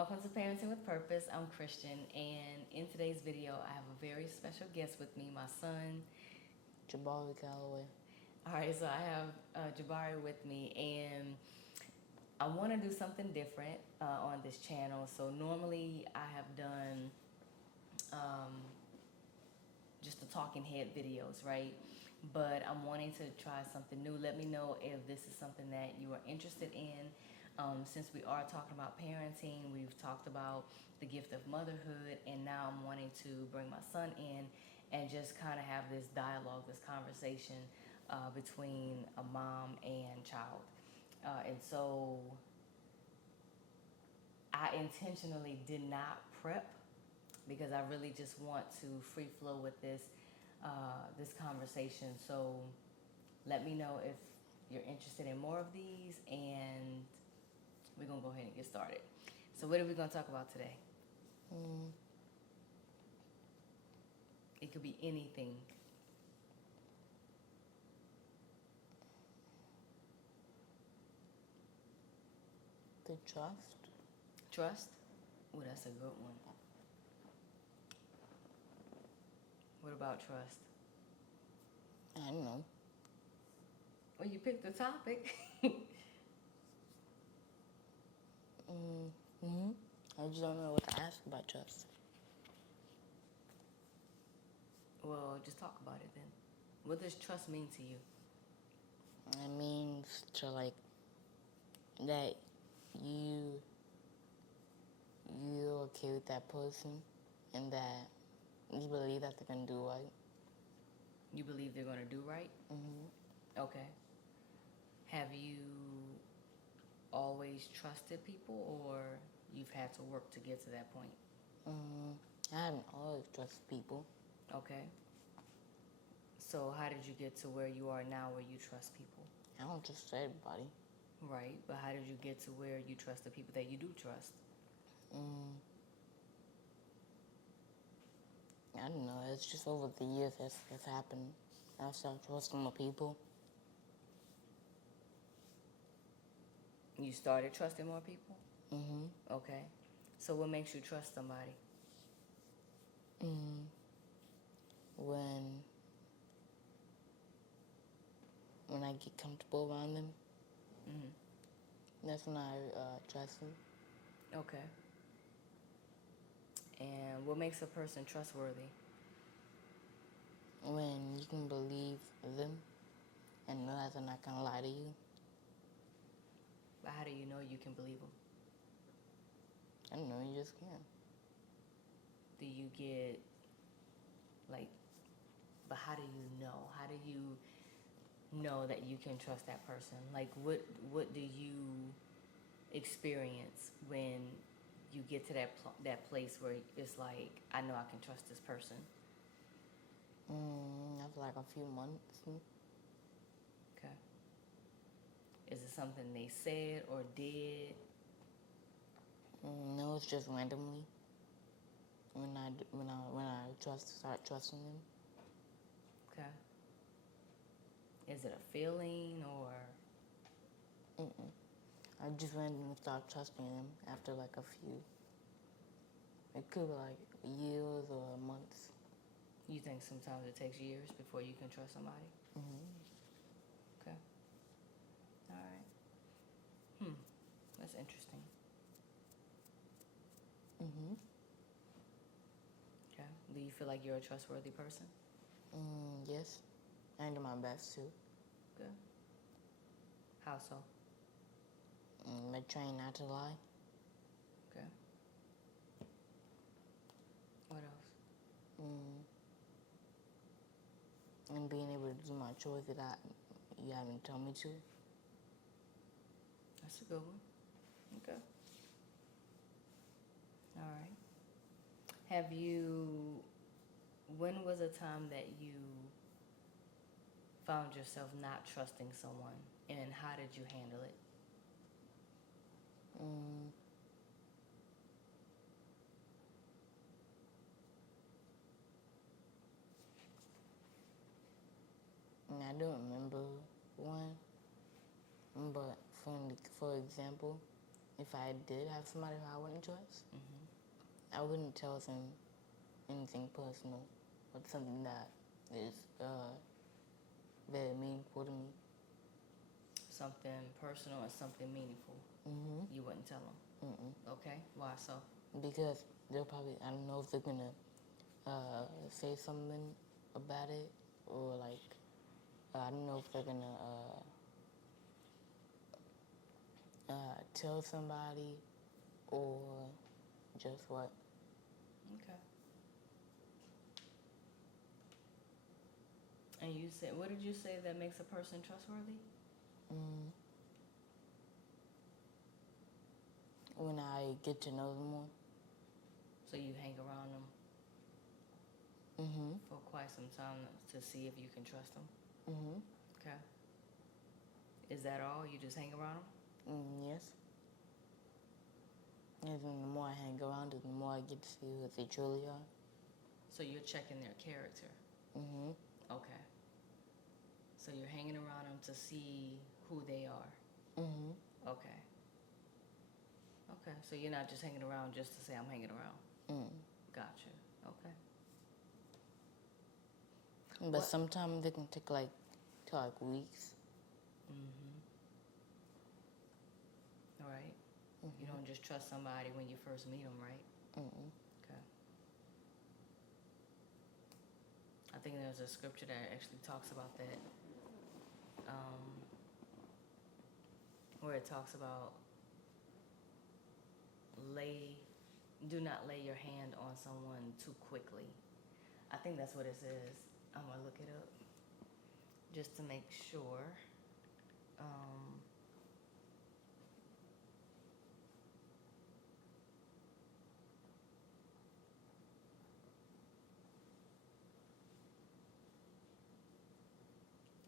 Welcome to Parenting with Purpose. I'm Christian, and in today's video, I have a very special guest with me, my son, Jabari Calloway. All right, so I have Jabari with me, and I want to do something different on this channel. So normally I have done just the talking head videos, right? But I'm wanting to try something new. Let me know if this is something that you are interested in. Since we are talking about parenting, we've talked about the gift of motherhood, and now I'm wanting to bring my son in and just kind of have this dialogue, this conversation between a mom and child. And so I intentionally did not prep because I really just want to free flow with this conversation. So let me know if you're interested in more of these, and we're gonna go ahead and get started. So what are we gonna talk about today? It could be anything. The trust. Trust? Oh, that's a good one. What about trust? I don't know. Well, you picked the topic. I just don't know what to ask about trust. Well, just talk about it then. What does trust mean to you? It means to that you're okay with that person and that you believe that they're gonna do right. You believe they're gonna do right? Okay. Have you always trusted people, or you've had to work to get to that point? I haven't always trusted people. Okay. So how did you get to where you are now where you trust people? I don't trust everybody. Right, but how did you get to where you trust the people that you do trust? I don't know. It's just over the years that's happened. I've started trusting more people. You started trusting more people? Okay. So what makes you trust somebody? When I get comfortable around them, that's when I trust them. Okay. And what makes a person trustworthy? When you can believe them and know that they're not gonna lie to you. But how do you know you can believe them? I don't know, you just can. Do you get, but how do you know? How do you know that you can trust that person? Like, what do you experience when you get to that place where it's like, I know I can trust this person? After like a few months. Okay. Is it something they said or did? No, it's just randomly. When I start trusting them. Okay. Is it a feeling or? I just randomly start trusting them after like a few. It could be like years or months. You think sometimes it takes years before you can trust somebody? Okay. All right. That's interesting. Okay. Do you feel like you're a trustworthy person? Yes. I do my best too. Good. How so? I trying not to lie. Okay. What else? And being able to do my chores that you haven't told me to. That's a good one. Okay. All right. When was a time that you found yourself not trusting someone, and how did you handle it? And I don't remember one, but for example, if I did have somebody who I wouldn't trust, Mm-hmm. I wouldn't tell them anything personal, but something that is very meaningful to me. Something personal and something meaningful. Mm-hmm. You wouldn't tell them. Okay. Why so? Because they'll probably, I don't know if they're gonna say something about it, or like, I don't know if they're gonna tell somebody, or just what. Okay. And you said, what did you say that makes a person trustworthy? When I get to know them more. So you hang around them Mm-hmm. for quite some time to see if you can trust them. Mm-hmm. Okay. Is that all? You just hang around them? Yes. And then the more I hang around them, the more I get to see who they truly are. So you're checking their character. Mm-hmm. Okay. So you're hanging around them to see who they are. Mm-hmm. Okay. Okay. So you're not just hanging around just to say I'm hanging around. Gotcha. Okay. But sometimes they can take like weeks. Mm-hmm. All right. You don't just trust somebody when you first meet them, right? Okay. I think there's a scripture that actually talks about that, where it talks about do not lay your hand on someone too quickly. I think that's what it says. I'm gonna look it up just to make sure.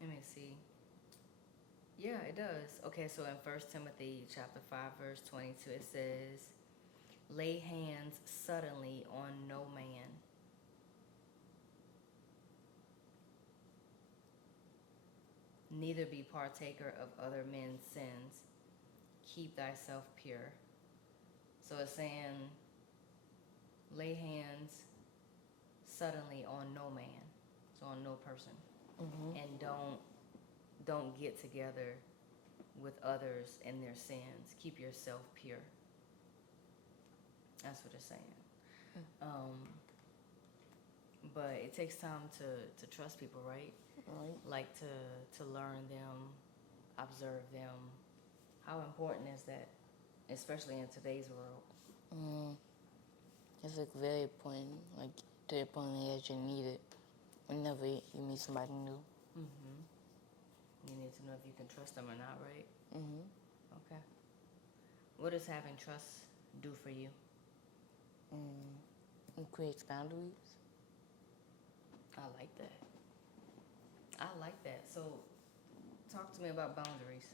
Let me see. Yeah, it does. Okay, so in 1 Timothy chapter 5, verse 22, it says, lay hands suddenly on no man. Neither be partaker of other men's sins. Keep thyself pure. So it's saying, lay hands suddenly on no man, so on no person, and don't get together with others in their sins. Keep yourself pure. That's what it's saying. But it takes time to trust people, right? Right. Like to learn them, observe them. How important is that, especially in today's world? It's like very important, like to the point that you need it whenever you meet somebody new. You need to know if you can trust them or not, right? Okay. What does having trust do for you? It creates boundaries. I like that. I like that. So, talk to me about boundaries.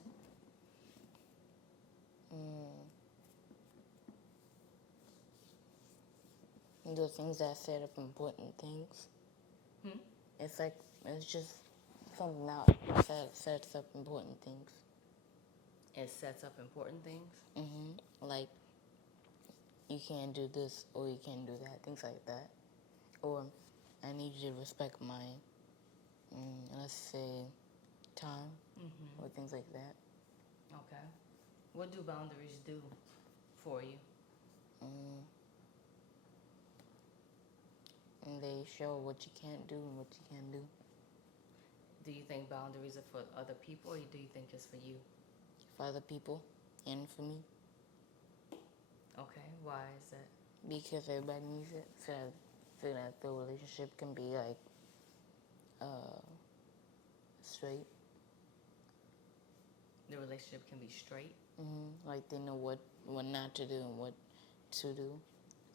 The things that set up important things. It's like, it's just something that sets up important things. It sets up important things? Like, you can't do this or you can't do that, things like that. Or, I need you to respect my, let's say, time, or things like that. Okay. What do boundaries do for you? And they show what you can't do and what you can do. Do you think boundaries are for other people, or do you think it's for you? For other people and for me. Okay, why is that? Because everybody needs it, so that the relationship can be like straight. The relationship can be straight? Like they know what not to do and what to do,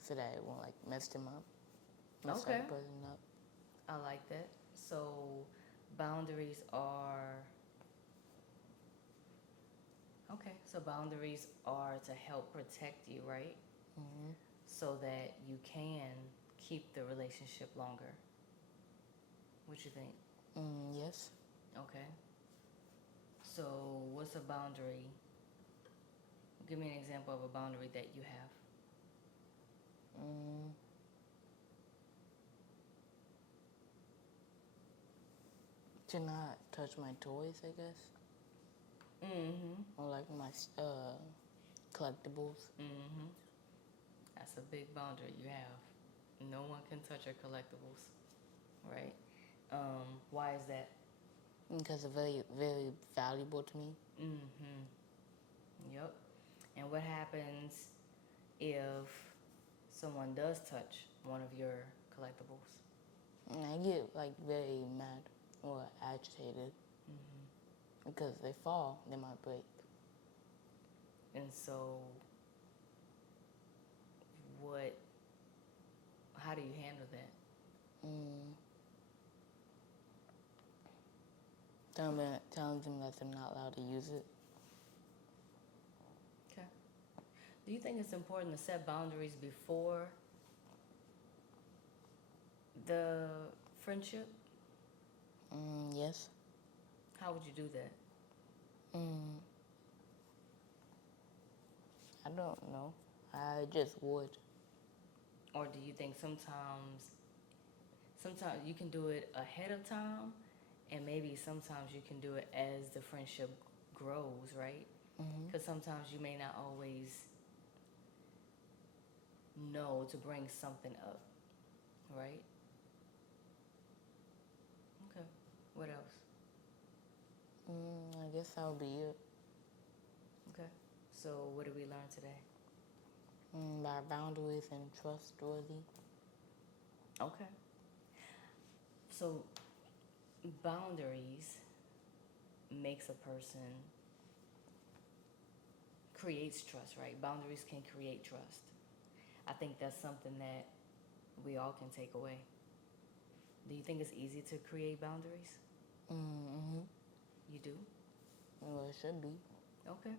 so that it won't like mess them up. Mess Okay. that person up. I like that. So boundaries are to help protect you, right? So that you can keep the relationship longer. What you think? Yes. Okay. So what's a boundary Give me an example of a boundary that you have. To not touch my toys, I guess, Mm-hmm. or like my collectibles. Mm-hmm. That's a big boundary you have. No one can touch your collectibles, right? Why is that? Because they're very, very valuable to me. Mm-hmm. Yep. And what happens if someone does touch one of your collectibles? And I get like very mad or agitated Mm-hmm. because they fall, they might break. And so, how do you handle that? Telling them that they're not allowed to use it. Okay. Do you think it's important to set boundaries before the friendship? Yes. How would you do that? I don't know. I just would. Or do you think sometimes you can do it ahead of time, and maybe sometimes you can do it as the friendship grows, right? Because sometimes you may not always know to bring something up, right? Okay. What else? I guess that would be it. Okay. So what did we learn today? By boundaries and trustworthy. Okay. So boundaries makes a person creates trust, right? Boundaries can create trust. I think that's something that we all can take away. Do you think it's easy to create boundaries? You do? Well, it should be. Okay.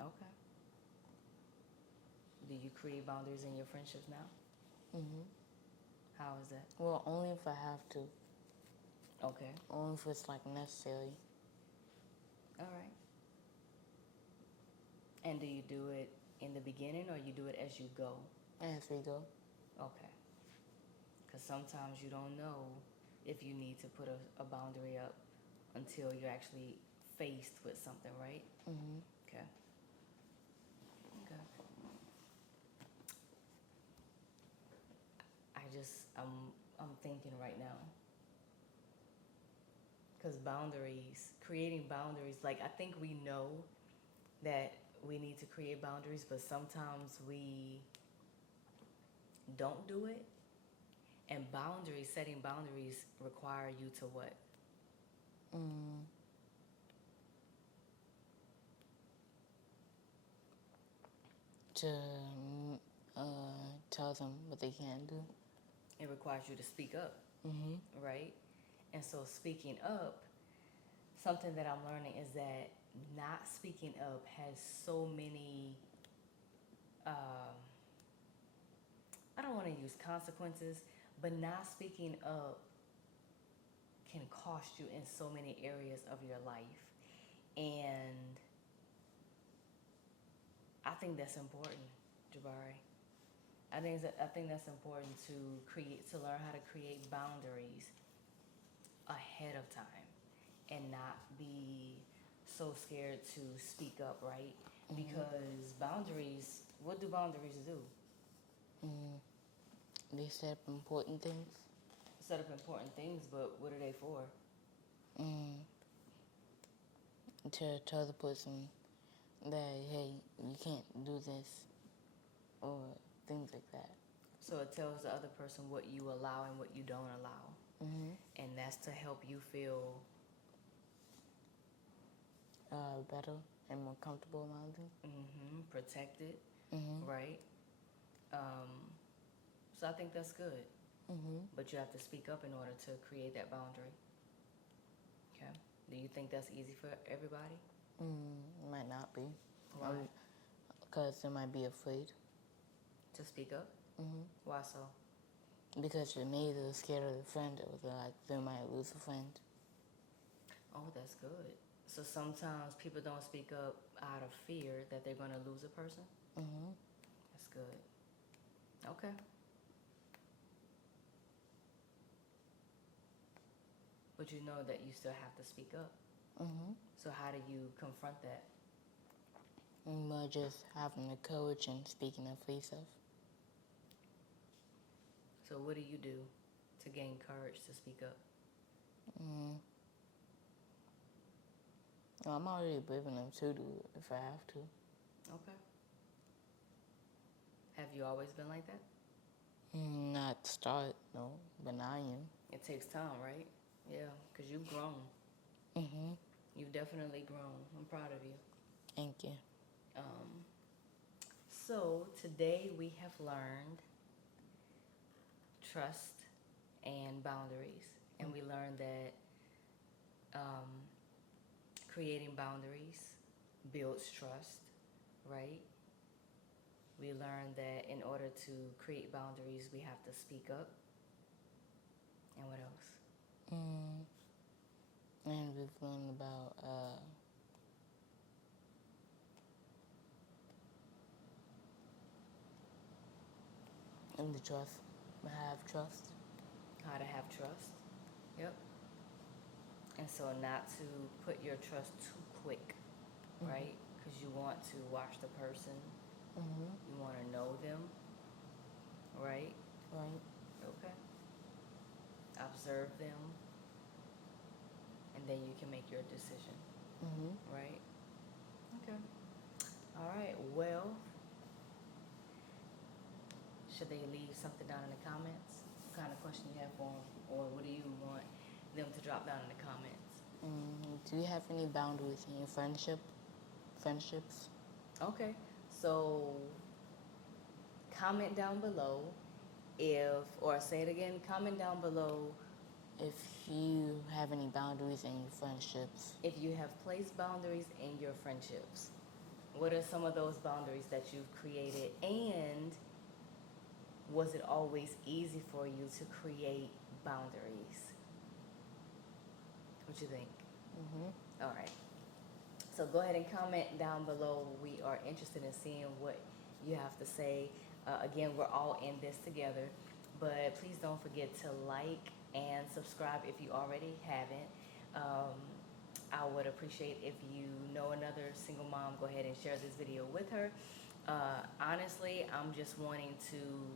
Okay. Do you create boundaries in your friendships now? How is that? Well, only if I have to. Okay. Only if it's like necessary. All right. And do you do it in the beginning or you do it as you go? As we go. Okay. Because sometimes you don't know if you need to put a boundary up until you're actually faced with something, right? Okay. Okay. I'm thinking right now. Because creating boundaries, like I think we know that we need to create boundaries, but sometimes we don't do it. And setting boundaries require you to what? To tell them what they can do. It requires you to speak up, right? And so speaking up, something that I'm learning is that not speaking up has so many, I don't want to use consequences, but not speaking up can cost you in so many areas of your life. And I think that's important, Jabari. I think that's important to learn how to create boundaries ahead of time and not be so scared to speak up, right? Because boundaries, what do boundaries do? They set up important things. Set up important things, but what are they for? To tell the person that, hey, you can't do this, or things like that. So it tells the other person what you allow and what you don't allow. And that's to help you feel better and more comfortable around them. Protected, right? So I think that's good. But you have to speak up in order to create that boundary. Okay. Do you think that's easy for everybody? It might not be. Why? Because they might be afraid. To speak up? Why so? Because maybe they're scared of the friend, or they might lose a friend. Oh, that's good. So sometimes people don't speak up out of fear that they're going to lose a person. Mhm. That's good. Okay. But you know that you still have to speak up. Mhm. So how do you confront that? By just having the courage and speaking up for yourself. So what do you do to gain courage to speak up? Mm. Well, I'm already brave enough to do it if I have to. Okay. Have you always been like that? Not start, no, but now I am. It takes time, right? Yeah, because you've grown. Mhm. You've definitely grown. I'm proud of you. Thank you. So today we have learned trust and boundaries. And we learned that creating boundaries builds trust, right? We learned that in order to create boundaries, we have to speak up. And what else? And we've learned about and the trust, have trust. How to have trust. Yep. And so not to put your trust too quick, right? Because you want to watch the person. Mhm. You want to know them, right? Right. Okay. Observe them, and then you can make your decision, Mhm. right? Okay. All right. Well, should they leave something down in the comments? What kind of question you have for them, or what do you want them to drop down in the comments? Do you have any boundaries in your friendships? Okay. So comment down below if, or say it again, comment down below If you have any boundaries in your friendships. if you have placed boundaries in your friendships. What are some of those boundaries that you've created, and was it always easy for you to create boundaries? What you think? Mhm. All right. So go ahead and comment down below. We are interested in seeing what you have to say. Again, we're all in this together, but please don't forget to like and subscribe if you already haven't. I would appreciate if you know another single mom, go ahead and share this video with her. Honestly, I'm just wanting to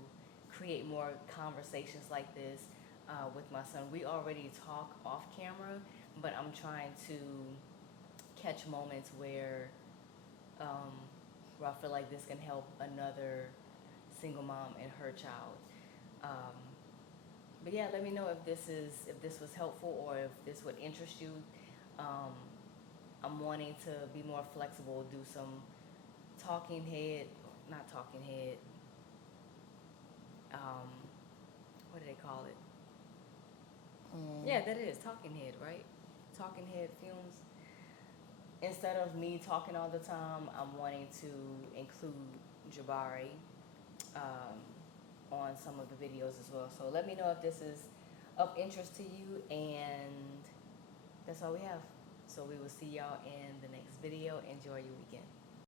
create more conversations like this with my son. We already talk off camera, but I'm trying to catch moments where I feel like this can help another single mom and her child. But yeah, let me know if this was helpful or if this would interest you. I'm wanting to be more flexible, do some not talking head. What do they call it? Yeah, that is talking head, right? Talking head films. Instead of me talking all the time, I'm wanting to include Jabari on some of the videos as well. So let me know if this is of interest to you, and that's all we have. So we will see y'all in the next video. Enjoy your weekend.